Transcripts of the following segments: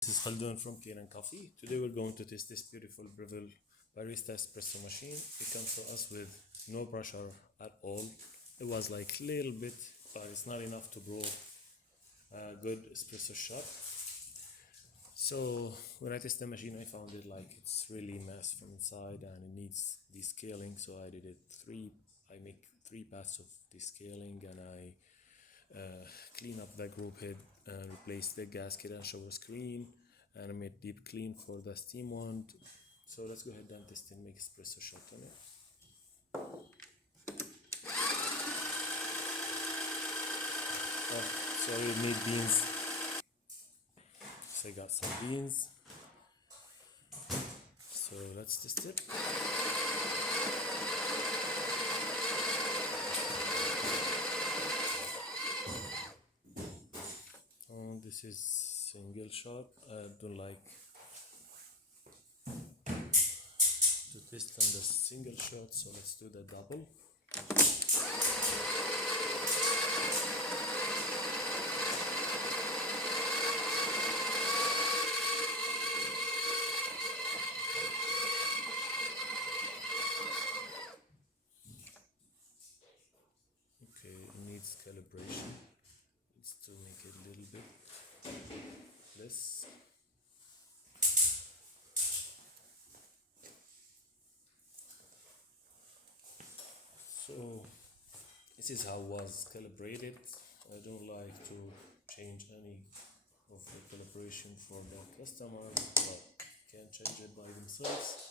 This is Khaldun from Kanen Coffee. Today we're going to test this beautiful Breville barista espresso machine. It comes to us with no pressure at all. It was like a little bit, but it's not enough to brew a good espresso shot. So when I test the machine, I found it like it's really messed from inside and it needs descaling. So I did it I make 3 paths of descaling, and I clean up the group head and replace the gasket and shower screen, and I made deep clean for the steam wand. So let's go ahead and test and make espresso shot on it. So you need beans. So I got some beans. So let's test it. This is single shot. I don't like to test on the single shot, so let's do the double. Okay, it needs calibration. Let's to make it a little bit less. So this is how it was calibrated. I don't like to change any of the calibration for the customers, but can change it by themselves.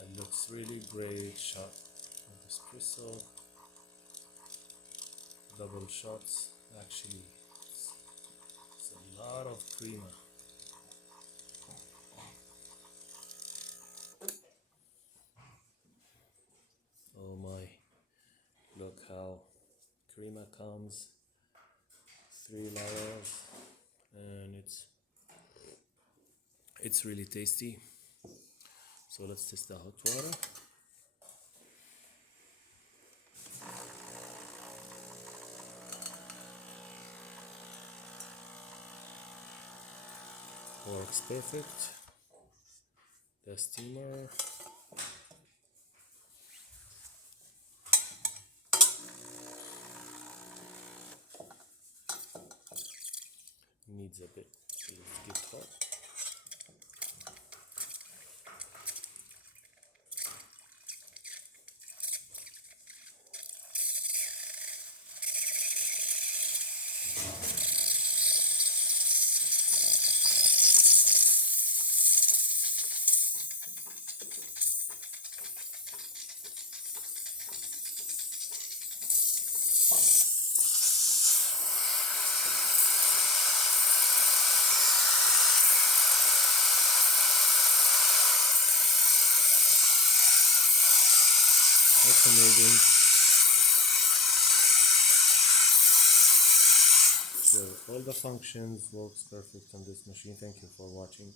It looks really great shot of espresso. Double shots. Actually, it's a lot of creamer. Oh my! Look how creamer comes. 3 layers, and it's really tasty. So let's test the hot water. Works perfect. The steamer. Needs a bit. Let's get hot. That's amazing. So all the functions works perfect on this machine. Thank you for watching.